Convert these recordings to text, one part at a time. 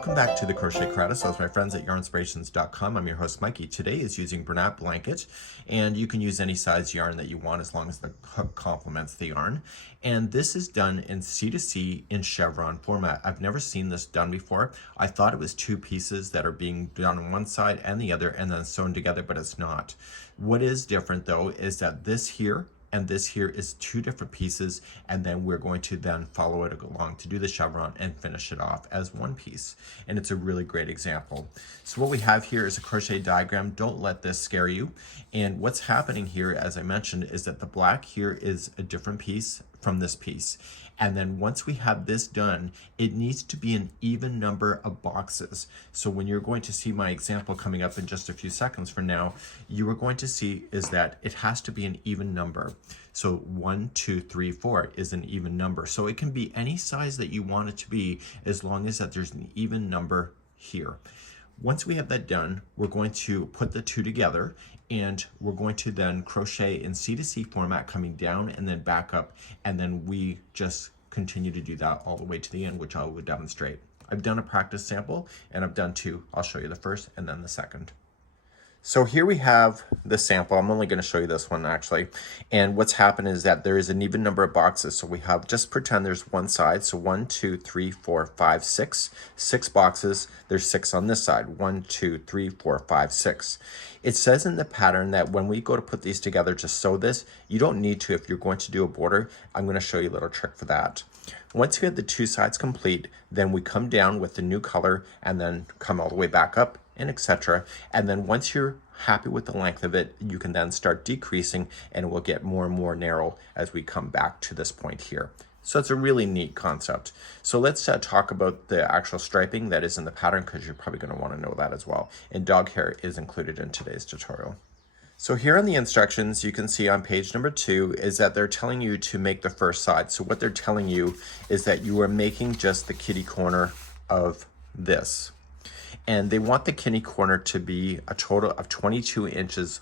Welcome back to the Crochet Credits. That's my friends at yarnspirations.com. I'm your host Mikey. Today is using Bernat Blanket, and you can use any size yarn that you want as long as the hook complements the yarn. And this is done in C2C in chevron format. I've never seen this done before. I thought it was two pieces that are being done on one side and the other and then sewn together, but it's not. What is different though is that this here and this here is two different pieces, and then we're going to then follow it along to do the chevron and finish it off as one piece. And it's a really great example. So what we have here is a crochet diagram. Don't let this scare you. And what's happening here, as I mentioned, is that the black here is a different piece from this piece. And then once we have this done, it needs to be an even number of boxes. So when you're going to see my example coming up in just a few seconds from now, you are going to see is that it has to be an even number. So 1, 2, 3, 4 is an even number. So it can be any size that you want it to be as long as that there's an even number here. Once we have that done, we're going to put the two together, and we're going to then crochet in C2C format coming down and then back up, and then we just continue to do that all the way to the end, which I will demonstrate. I've done a practice sample and I've done two. I'll show you the first and then the second. So here we have the sample. I'm only going to show you this one actually. And what's happened is that there is an even number of boxes. So we have, just pretend there's one side. So 1, 2, 3, 4, 5, 6. 6 boxes. There's 6 on this side. 1, 2, 3, 4, 5, 6. It says in the pattern that when we go to put these together to sew this, you don't need to if you're going to do a border. I'm going to show you a little trick for that. Once you have the two sides complete, then we come down with the new color and then come all the way back up, and etc. And then once you're happy with the length of it, you can then start decreasing, and it will get more and more narrow as we come back to this point here. So it's a really neat concept. So let's talk about the actual striping that is in the pattern, because you're probably going to want to know that as well. And dog hair is included in today's tutorial. So here on the instructions, you can see on page number 2 is that they're telling you to make the first side. So what they're telling you is that you are making just the kitty corner of this. And they want the kitty corner to be a total of 22 inches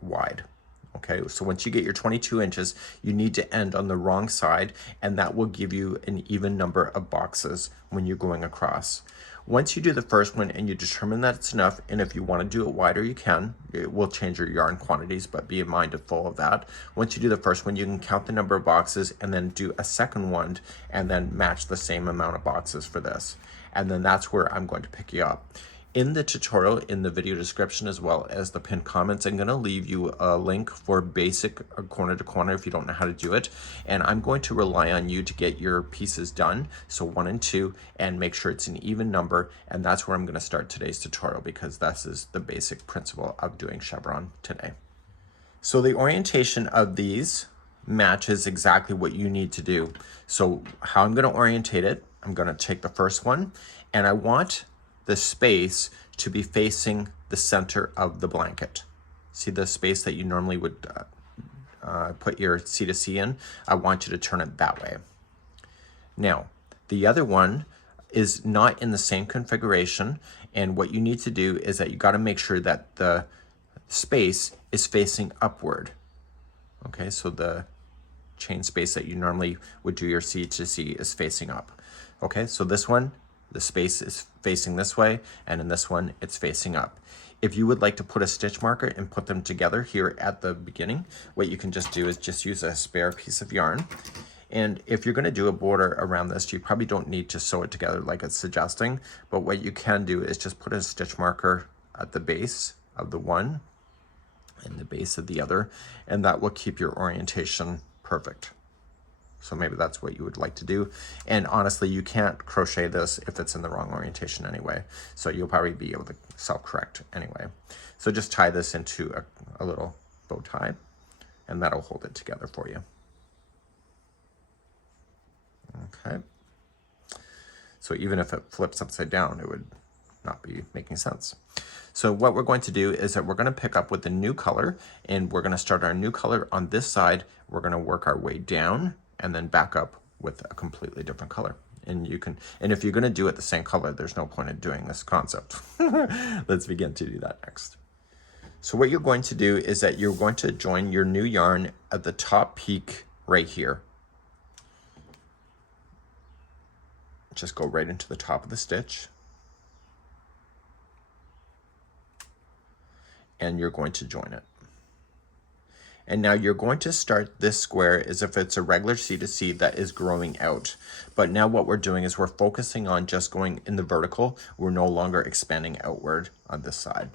wide. Okay, so once you get your 22 inches, you need to end on the wrong side, and that will give you an even number of boxes when you're going across. Once you do the first one and you determine that it's enough, and if you want to do it wider, you can. It will change your yarn quantities, but be mindful of that. Once you do the first one, you can count the number of boxes and then do a second one and then match the same amount of boxes for this. And then that's where I'm going to pick you up. In the tutorial, in the video description, as well as the pinned comments, I'm going to leave you a link for basic corner to corner if you don't know how to do it. And I'm going to rely on you to get your pieces done, so 1 and 2, and make sure it's an even number. And that's where I'm going to start today's tutorial, because this is the basic principle of doing chevron today. So the orientation of these matches exactly what you need to do. So how I'm going to orientate it, I'm going to take the first one, and I want the space to be facing the center of the blanket. See the space that you normally would put your C2C in? I want you to turn it that way. Now, the other one is not in the same configuration, and what you need to do is that you got to make sure that the space is facing upward. Okay, so the chain space that you normally would do your C2C is facing up. Okay, so this one, the space is facing this way, and in this one, it's facing up. If you would like to put a stitch marker and put them together here at the beginning, what you can just do is just use a spare piece of yarn. And if you're going to do a border around this, you probably don't need to sew it together like it's suggesting, but what you can do is just put a stitch marker at the base of the one and the base of the other, and that will keep your orientation perfect. So maybe that's what you would like to do. And honestly, you can't crochet this if it's in the wrong orientation anyway. So you'll probably be able to self-correct anyway. So just tie this into a little bow tie, and that'll hold it together for you. Okay. So even if it flips upside down, it would not be making sense. So what we're going to do is that we're going to pick up with the new color, and we're going to start our new color on this side. We're going to work our way down and then back up with a completely different color. And you can, and if you're going to do it the same color, there's no point in doing this concept. Let's begin to do that next. So what you're going to do is that you're going to join your new yarn at the top peak right here. Just go right into the top of the stitch. and you're going to join it. And now you're going to start this square as if it's a regular C2C that is growing out. But now what we're doing is we're focusing on just going in the vertical. We're no longer expanding outward on this side.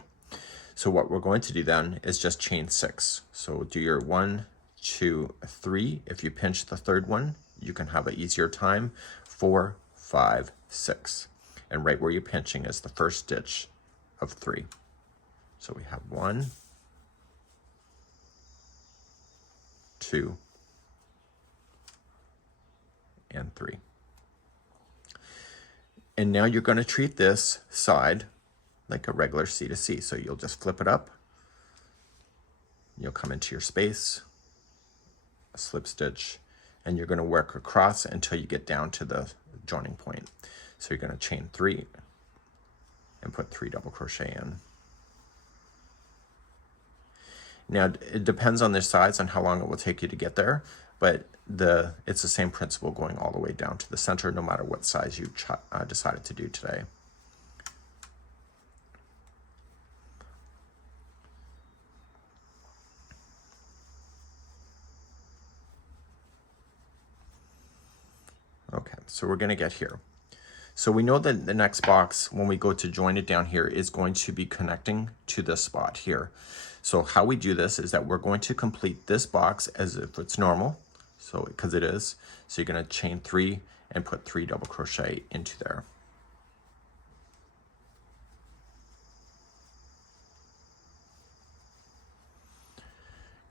So what we're going to do then is just chain 6. So do your 1, 2, 3. If you pinch the third one, you can have an easier time. 4, 5, 6. And right where you're pinching is the first stitch of 3. So we have 1, 2, and 3. And now you're going to treat this side like a regular C2C. So you'll just flip it up. You'll come into your space, a slip stitch, and you're going to work across until you get down to the joining point. So you're going to chain 3 and put 3 double crochet in. Now, it depends on the size and how long it will take you to get there, but it's the same principle going all the way down to the center, no matter what size you decided to do today. Okay, so we're going to get here. So we know that the next box, when we go to join it down here, is going to be connecting to this spot here. So how we do this is that we're going to complete this box as if it's normal, so because it is. So you're going to chain 3 and put 3 double crochet into there.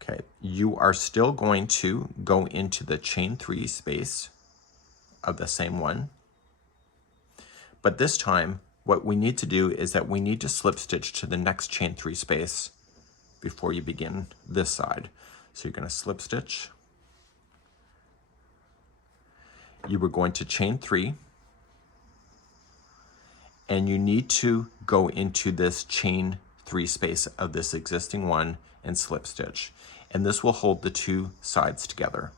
Okay, you are still going to go into the chain 3 space of the same one. But this time, what we need to do is that we need to slip stitch to the next chain 3 space before you begin this side. So you're going to slip stitch. You were going to chain 3. And you need to go into this chain 3 space of this existing one and slip stitch. And this will hold the 2 sides together.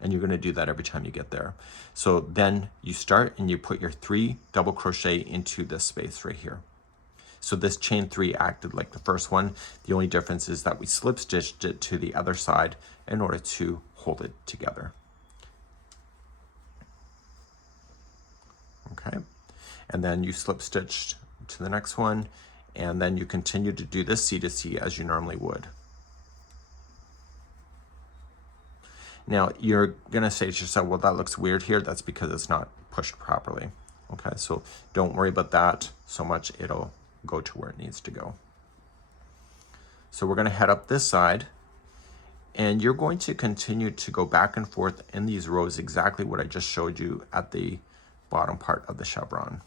And you're going to do that every time you get there. So then you start and you put your 3 double crochet into this space right here. So this chain 3 acted like the first one. The only difference is that we slip stitched it to the other side in order to hold it together. Okay, and then you slip stitched to the next one, and then you continue to do this C2C as you normally would. Now, you're going to say to yourself, well, that looks weird here. That's because it's not pushed properly. Okay, so don't worry about that so much. It'll go to where it needs to go. So we're going to head up this side, and you're going to continue to go back and forth in these rows exactly what I just showed you at the bottom part of the chevron.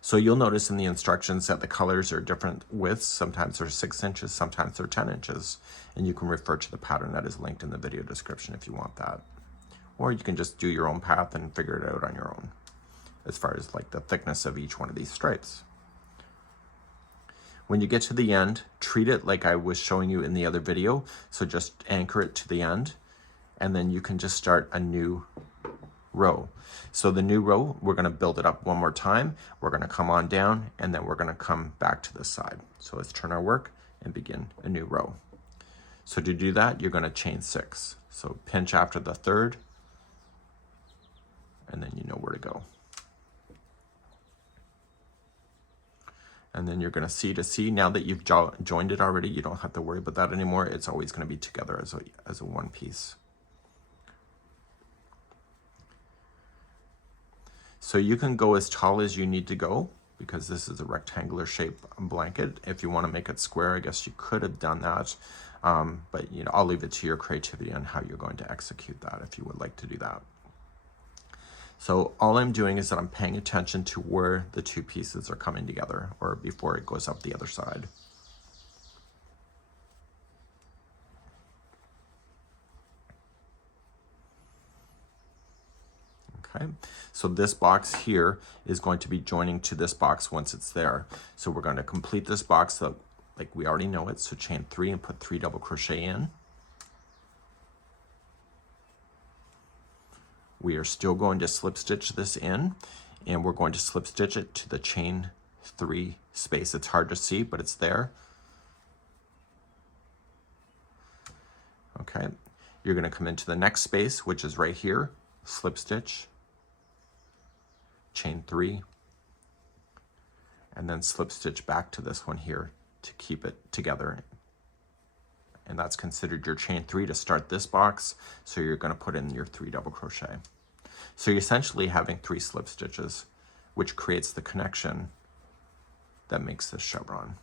So you'll notice in the instructions that the colors are different widths. Sometimes they're 6 inches, sometimes they're 10 inches. And you can refer to the pattern that is linked in the video description if you want that. Or you can just do your own path and figure it out on your own, as far as like the thickness of each one of these stripes. When you get to the end, treat it like I was showing you in the other video. So just anchor it to the end, and then you can just start a new row. So the new row, we're going to build it up one more time. We're going to come on down, and then we're going to come back to this side. So let's turn our work and begin a new row. So to do that, you're going to chain 6. So pinch after the third, and then you know where to go. And then you're going to C2C. Now that you've joined it already, you don't have to worry about that anymore. It's always going to be together as a one piece. So you can go as tall as you need to go, because this is a rectangular shape blanket. If you want to make it square, I guess you could have done that. But you know, I'll leave it to your creativity on how you're going to execute that if you would like to do that. So all I'm doing is that I'm paying attention to where the 2 pieces are coming together, or before it goes up the other side. Okay, so this box here is going to be joining to this box once it's there. So we're going to complete this box like we already know it. So chain 3 and put 3 double crochet in. We are still going to slip stitch this in, and we're going to slip stitch it to the chain 3 space. It's hard to see, but it's there. Okay, you're going to come into the next space, which is right here, slip stitch, chain 3, and then slip stitch back to this one here to keep it together. And that's considered your chain 3 to start this box, so you're going to put in your 3 double crochet. So you're essentially having 3 slip stitches, which creates the connection that makes this chevron.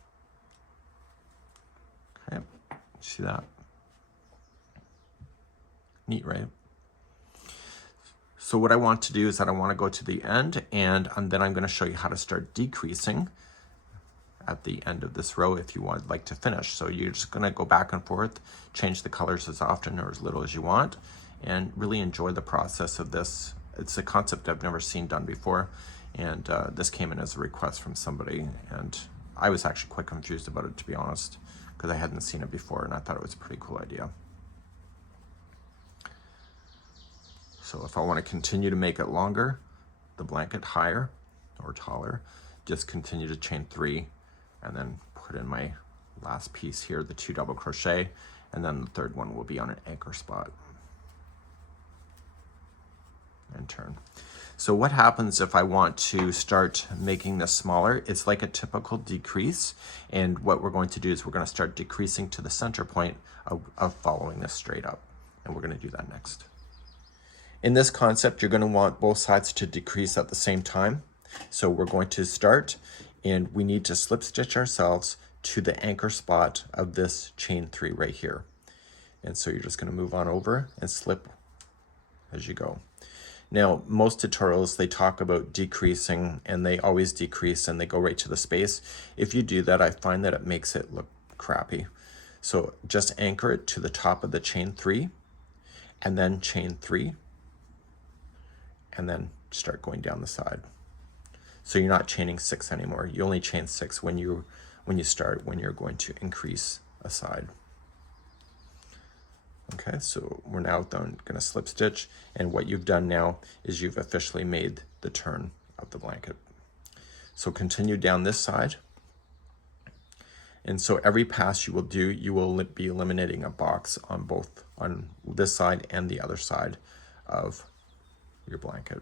Okay, see that? Neat, right? So what I want to do is that I want to go to the end, and then I'm going to show you how to start decreasing at the end of this row if you would like to finish. So you're just going to go back and forth, change the colors as often or as little as you want, and really enjoy the process of this. It's a concept I've never seen done before, and this came in as a request from somebody, and I was actually quite confused about it, to be honest, because I hadn't seen it before, and I thought it was a pretty cool idea. So if I want to continue to make it longer, the blanket higher or taller, just continue to chain 3 and then put in my last piece here, the 2 double crochet, and then the third one will be on an anchor spot. And turn. So what happens if I want to start making this smaller? It's like a typical decrease, and what we're going to do is we're going to start decreasing to the center point of following this straight up, and we're going to do that next. In this concept, you're going to want both sides to decrease at the same time. So we're going to start, and we need to slip stitch ourselves to the anchor spot of this chain 3 right here. And so you're just going to move on over and slip as you go. Now, most tutorials, they talk about decreasing, and they always decrease and they go right to the space. If you do that, I find that it makes it look crappy. So just anchor it to the top of the chain 3, and then chain 3, and then start going down the side. So you're not chaining 6 anymore. You only chain 6 when you start, when you're going to increase a side. Okay, so we're now going to slip stitch, and what you've done now is you've officially made the turn of the blanket. So continue down this side, and so every pass you will do, you will be eliminating a box on both, on this side and the other side of your blanket.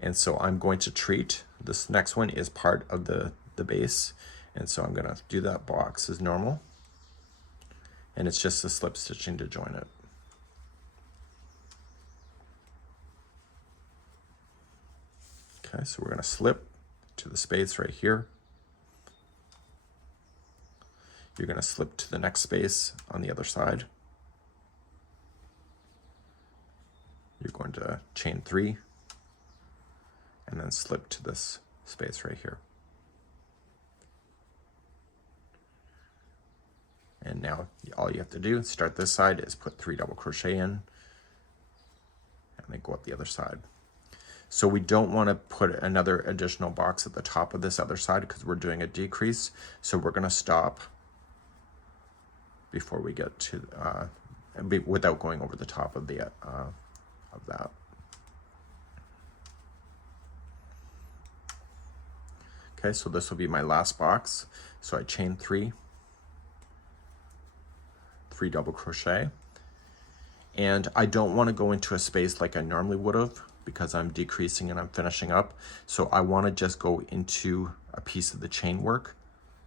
And so I'm going to treat this next one is part of the base, and so I'm going to do that box as normal, and it's just the slip stitching to join it. Okay, so we're going to slip to the space right here. You're going to slip to the next space on the other side. You're going to chain 3 and then slip to this space right here. And now all you have to do, start this side, is put 3 double crochet in and then go up the other side. So we don't want to put another additional box at the top of this other side because we're doing a decrease. So we're going to stop before we get to, without going over the top of the of that. Okay, so this will be my last box. So I chain 3, 3 double crochet, and I don't want to go into a space like I normally would have because I'm decreasing and I'm finishing up. So I want to just go into a piece of the chain work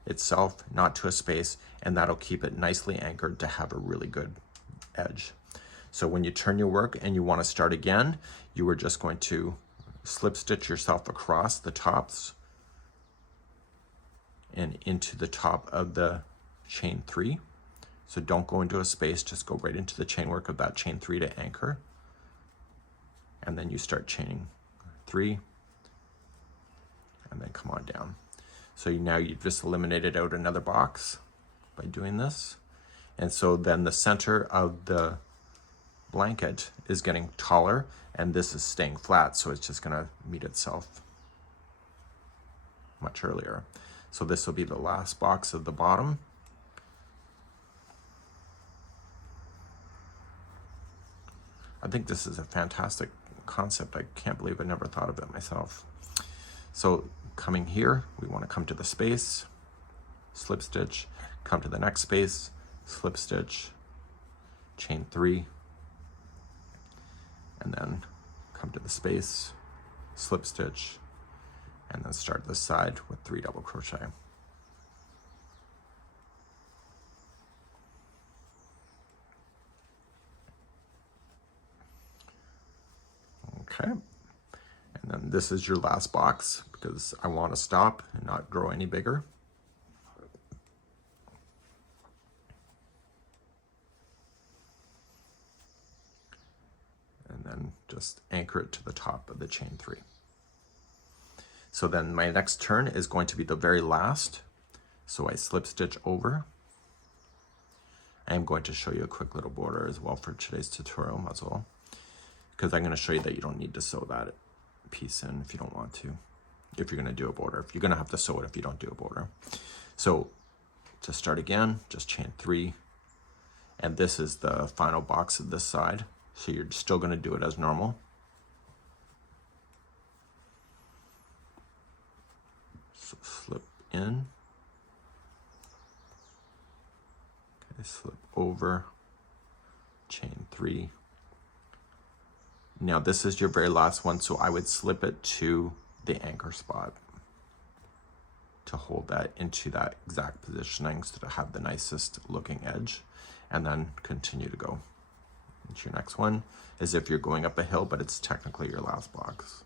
itself, not to a space, and that'll keep it nicely anchored to have a really good edge. So when you turn your work and you want to start again, you are just going to slip stitch yourself across the tops and into the top of the chain 3. So don't go into a space, just go right into the chain work of that chain 3 to anchor. And then you start chaining 3 and then come on down. So now you've just eliminated out another box by doing this. And so then the center of the blanket is getting taller and this is staying flat, so it's just going to meet itself much earlier. So this will be the last box of the bottom. I think this is a fantastic concept. I can't believe I never thought of it myself. So coming here, we want to come to the space, slip stitch, come to the next space, slip stitch, chain 3, and then come to the space, slip stitch, and then start this side with 3 double crochet. Okay, and then this is your last box because I want to stop and not grow any bigger. And then just anchor it to the top of the chain 3. So then my next turn is going to be the very last. So I slip stitch over. I am going to show you a quick little border as well for today's tutorial as well, because I'm going to show you that you don't need to sew that piece in if you don't want to, if you're going to do a border. If you're going to have to sew it if you don't do a border. So to start again, just chain 3, and this is the final box of this side. So you're still going to do it as normal. So slip in, okay, slip over, chain 3. Now this is your very last one, so I would slip it to the anchor spot to hold that into that exact positioning so to have the nicest looking edge, and then continue to go. Into your next one as if you're going up a hill, but it's technically your last box.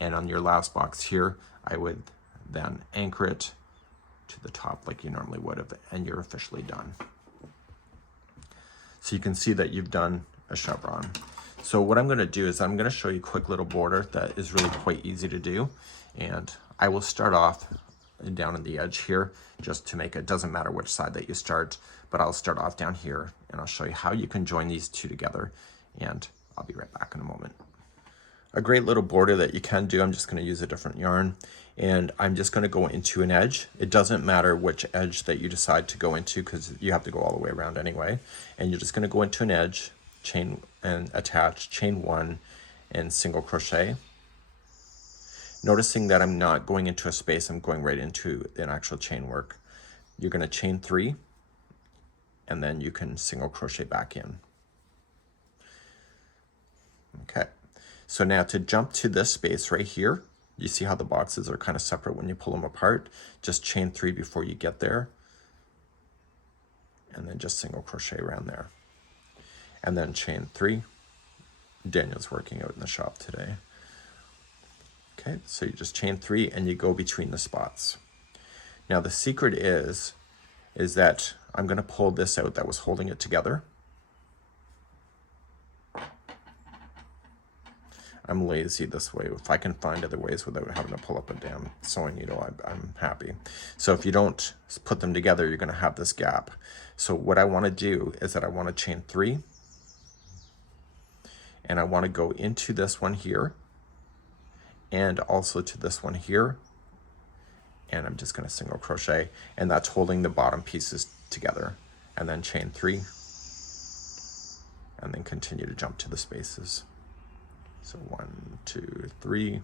And on your last box here, I would then anchor it to the top like you normally would have, and you're officially done. So you can see that you've done a chevron. So what I'm going to do is I'm going to show you a quick little border that is really quite easy to do. And I will start off down in the edge here just to make it, doesn't matter which side that you start, but I'll start off down here and I'll show you how you can join these two together, and I'll be right back in a moment. A great little border that you can do, I'm just going to use a different yarn, and I'm just going to go into an edge. It doesn't matter which edge that you decide to go into because you have to go all the way around anyway. And you're just going to go into an edge, chain and attach, chain 1 and single crochet. Noticing that I'm not going into a space, I'm going right into an actual chain work. You're going to chain 3 and then you can single crochet back in. Okay. So now to jump to this space right here, you see how the boxes are kind of separate when you pull them apart. Just chain 3 before you get there. And then just single crochet around there. And then chain 3. Daniel's working out in the shop today. Okay, so you just chain 3 and you go between the spots. Now the secret is that I'm going to pull this out that was holding it together. I'm lazy this way. If I can find other ways without having to pull up a damn sewing needle, I'm happy. So if you don't put them together, you're going to have this gap. So what I want to do is that I want to chain 3, and I want to go into this one here, and also to this one here, and I'm just going to single crochet, and that's holding the bottom pieces together, and then chain 3, and then continue to jump to the spaces. So 1, 2, 3,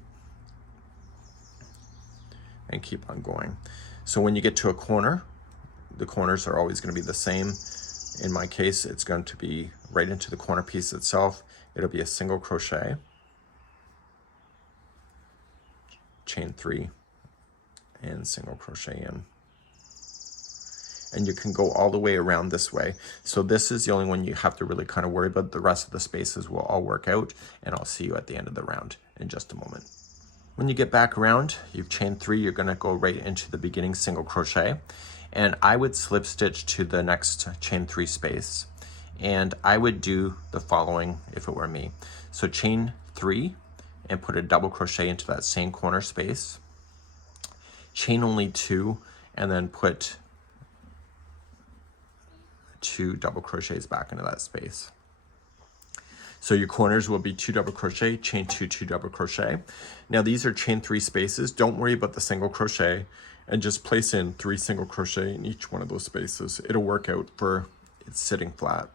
and keep on going. So when you get to a corner, the corners are always going to be the same. In my case, it's going to be right into the corner piece itself. It'll be a single crochet, chain 3, and single crochet in. And you can go all the way around this way. So this is the only one you have to really kind of worry about. The rest of the spaces will all work out, and I'll see you at the end of the round in just a moment. When you get back around, you've chained 3, you're gonna go right into the beginning single crochet. And I would slip stitch to the next chain 3 space. And I would do the following if it were me. So chain 3 and put a double crochet into that same corner space. Chain only 2 and then put 2 double crochets back into that space. So your corners will be 2 double crochet, chain 2, 2 double crochet. Now these are chain 3 spaces. Don't worry about the single crochet, and just place in 3 single crochet in each one of those spaces. It'll work out for it sitting flat.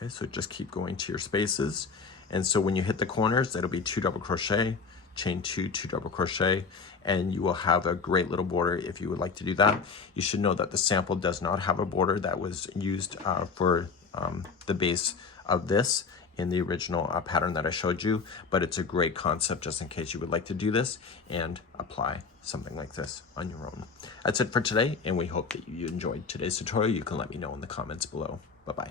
Okay, so just keep going to your spaces. And so when you hit the corners, that'll be 2 double crochet, chain 2, 2 double crochet, and you will have a great little border if you would like to do that. You should know that the sample does not have a border that was used for the base of this in the original pattern that I showed you, but it's a great concept just in case you would like to do this and apply something like this on your own. That's it for today, and we hope that you enjoyed today's tutorial. You can let me know in the comments below. Bye-bye.